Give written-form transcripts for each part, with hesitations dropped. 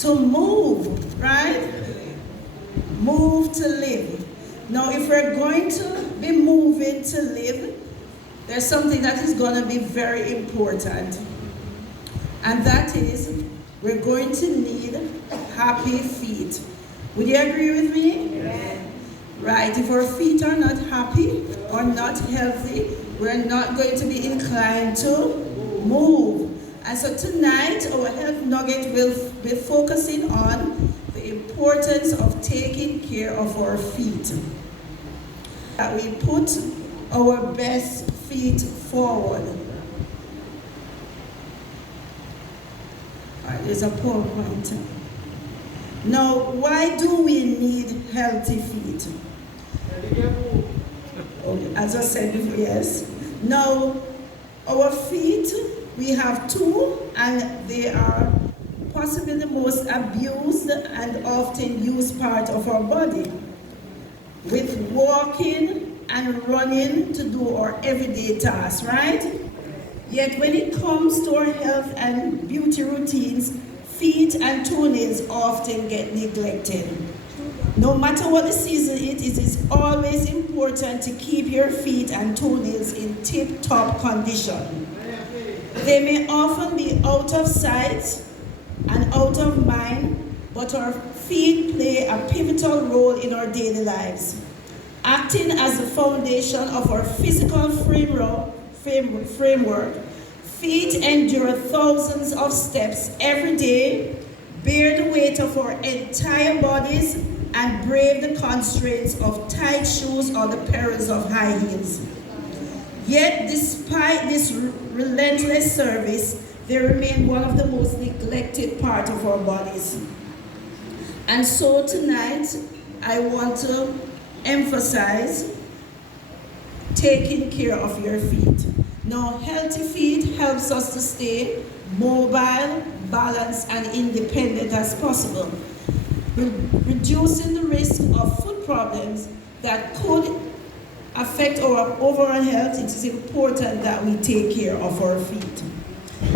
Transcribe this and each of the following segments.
To move, right? Move to live. Now, if we're going to be moving to live, there's something that is going to be very important. And that is, we're going to need happy feet. Would you agree with me? Yes. Right. If our feet are not happy or not healthy, we're not going to be inclined to move. And so tonight, our health nugget will be focusing on the importance of taking care of our feet. That we put our best feet forward. All right, there's a PowerPoint. Now, why do we need healthy feet? Okay, as I said before, yes. Now, our feet, we have two, and they are possibly the most abused and often used part of our body, with walking and running to do our everyday tasks, right? Yet when it comes to our health and beauty routines, feet and toenails often get neglected. No matter what the season it is always important to keep your feet and toenails in tip-top condition. They may often be out of sight and out of mind, but our feet play a pivotal role in our daily lives, acting as the foundation of our physical framework. Feet endure thousands of steps every day, bear the weight of our entire bodies, and brave the constraints of tight shoes or the perils of high heels. Yet, despite this relentless service, they remain one of the most neglected parts of our bodies. And so tonight, I want to emphasize taking care of your feet. Now, healthy feet helps us to stay mobile, balanced, and independent as possible, reducing the risk of foot problems that could affect our overall health. It is important that we take care of our feet.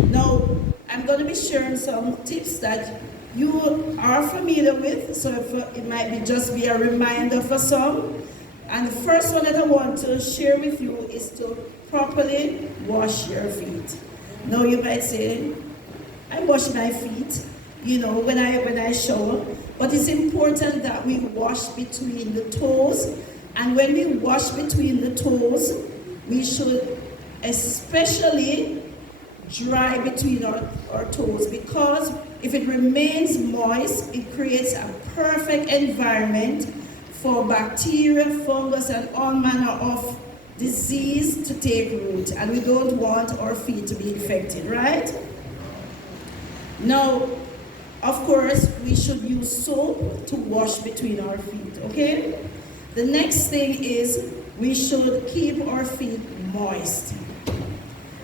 Now, I'm going to be sharing some tips that you are familiar with, so it might just be a reminder for some. And the first one that I want to share with you is to properly wash your feet. Now you might say, I wash my feet, when I shower, but it's important that we wash between the toes. And when we wash between the toes, we should especially dry between our toes, because if it remains moist, it creates a perfect environment for bacteria, fungus, and all manner of disease to take root, and we don't want our feet to be infected, right? Now, of course, we should use soap to wash between our feet, okay? The next thing is we should keep our feet moist.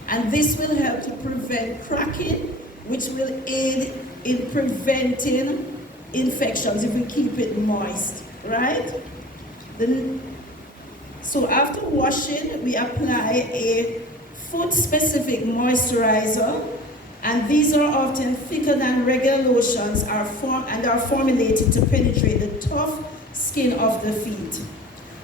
And this will help to prevent cracking, which will aid in preventing infections if we keep it moist, right? So after washing, we apply a foot-specific moisturizer, and these are often thicker than regular lotions and are formulated to penetrate the tough skin of the feet.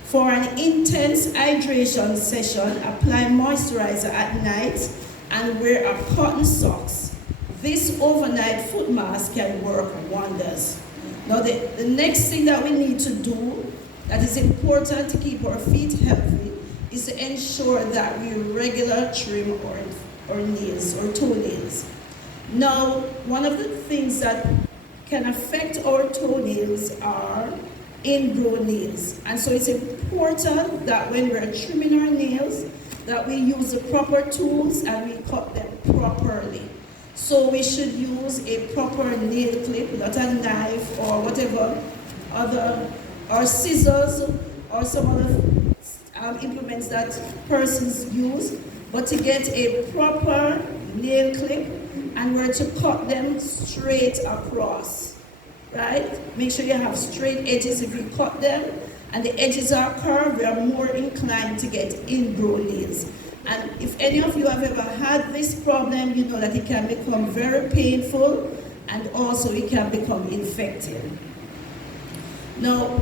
For an intense hydration session, apply moisturizer at night and wear a cotton socks. This overnight foot mask can work wonders. Now the next thing that we need to do that is important to keep our feet healthy is to ensure that we regularly trim our nails or toenails. Now, one of the things that can affect our toenails are ingrown nails. And so it's important that when we're trimming our nails, that we use the proper tools and we cut them properly. So we should use a proper nail clip, not a knife or whatever or scissors or some other implements that persons use, but to get a proper nail clip, and we're to cut them straight across, right? Make sure you have straight edges. If you cut them and the edges are curved, we are more inclined to get ingrown nails. And if any of you have ever had this problem, you know that it can become very painful and also it can become infected. Now,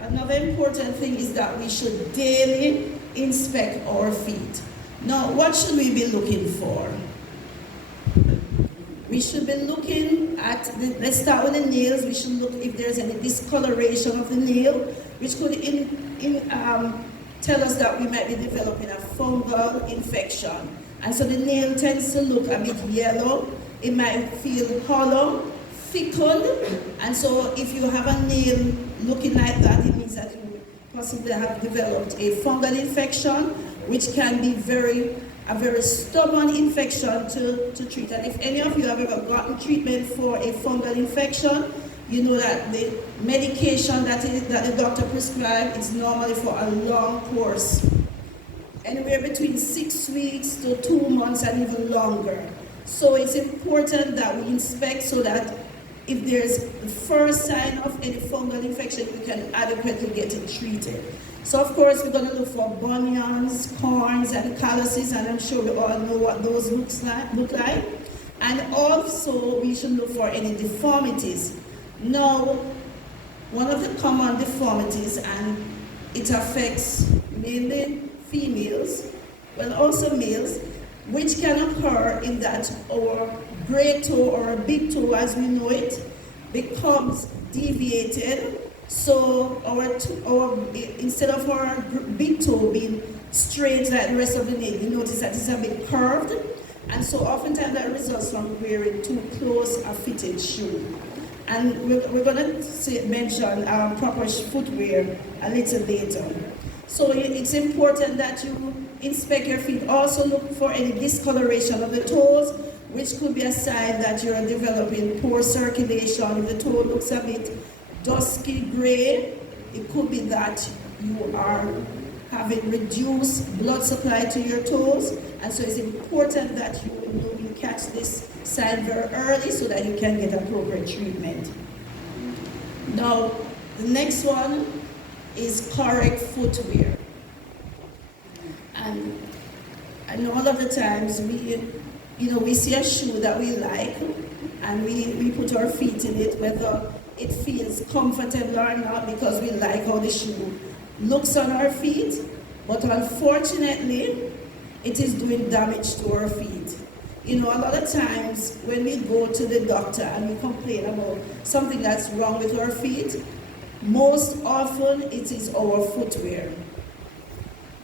another important thing is that we should daily inspect our feet. Now, what should we be looking for? We should be looking at, let's start with the nails. We should look if there's any discoloration of the nail, which could tell us that we might be developing a fungal infection. And so the nail tends to look a bit yellow. It might feel hollow, thickened, and so if you have a nail looking like that, it means that you possibly have developed a fungal infection, which can be a very stubborn infection to treat. And if any of you have ever gotten treatment for a fungal infection, you know that the medication that the doctor prescribes is normally for a long course, anywhere between 6 weeks to 2 months and even longer. So it's important that we inspect so that if there's the first sign of any fungal infection, we can adequately get it treated. So of course, we're going to look for bunions, corns, and calluses, and I'm sure we all know what those look like. And also, we should look for any deformities. Now, one of the common deformities, and it affects mainly females, well also males, which can occur in that our great toe or big toe as we know it becomes deviated. So instead of our big toe being straight like the rest of the nail, you notice that it's a bit curved. And so oftentimes that results from wearing too close a fitted shoe. And we're going to mention proper footwear a little later. So it's important that you inspect your feet. Also look for any discoloration of the toes, which could be a sign that you're developing poor circulation. If the toe looks a bit dusky gray, it could be that you are having reduced blood supply to your toes. And so it's important that you catch this sign very early so that you can get appropriate treatment. Now, the next one is correct footwear. And I know all of the times we see a shoe that we like and we put our feet in it, whether it feels comfortable or not, because we like how the shoe looks on our feet, but unfortunately it is doing damage to our feet. You know, a lot of times when we go to the doctor and we complain about something that's wrong with our feet, most often it is our footwear.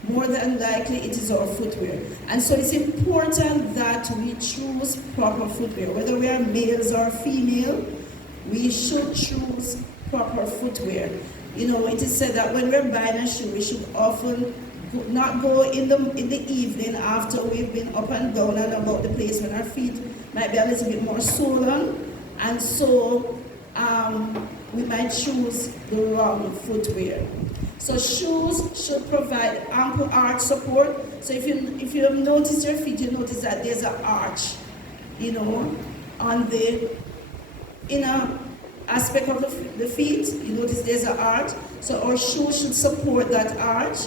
More than likely it is our footwear. And so it's important that we choose proper footwear. Whether we are males or female, we should choose proper footwear. You know, it is said that when we're buying a shoe, we should often not go in the evening after we've been up and down and about the place when our feet might be a little bit more swollen, and so we might choose the wrong footwear. So shoes should provide ample arch support. So if you have noticed your feet, you notice that there's an arch, you know, on the inner aspect of the feet. You notice there's an arch. So our shoe should support that arch,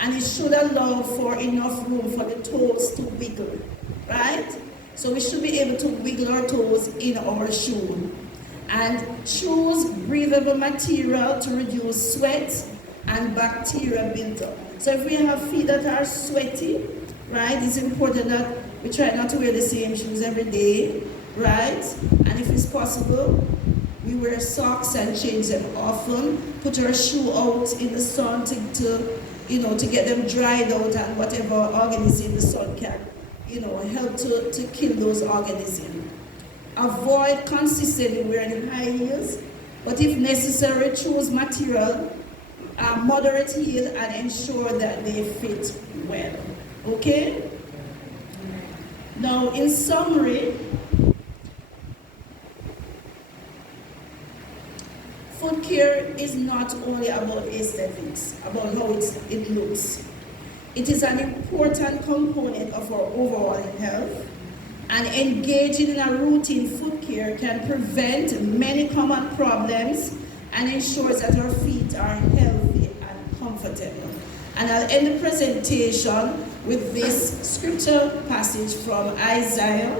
and it should allow for enough room for the toes to wiggle, right? So we should be able to wiggle our toes in our shoe. And choose breathable material to reduce sweat and bacteria buildup. So if we have feet that are sweaty, right, it's important that we try not to wear the same shoes every day, right? And if it's possible, we wear socks and change them often. Put our shoe out in the sun to get them dried out, and whatever organism the sun can, help to kill those organisms. Avoid consistently wearing high heels, but if necessary, choose material moderate heel and ensure that they fit well. Okay? Now, in summary, foot care is not only about aesthetics, about how it looks. It is an important component of our overall health, and engaging in a routine foot care can prevent many common problems and ensures that our feet are healthy and comfortable. And I'll end the presentation with this scripture passage from Isaiah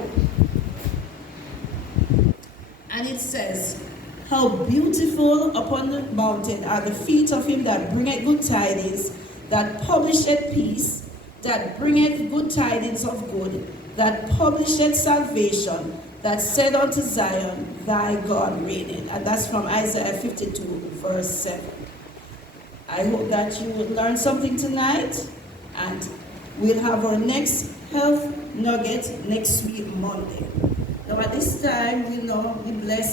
And it says, how beautiful upon the mountain are the feet of him that bringeth good tidings, that publisheth peace, that bringeth good tidings of good, that publisheth salvation, that said unto Zion, thy God reigneth. And that's from Isaiah 52, verse 7. I hope that you will learn something tonight, and we'll have our next health nugget next week, Monday. Now at this time, we bless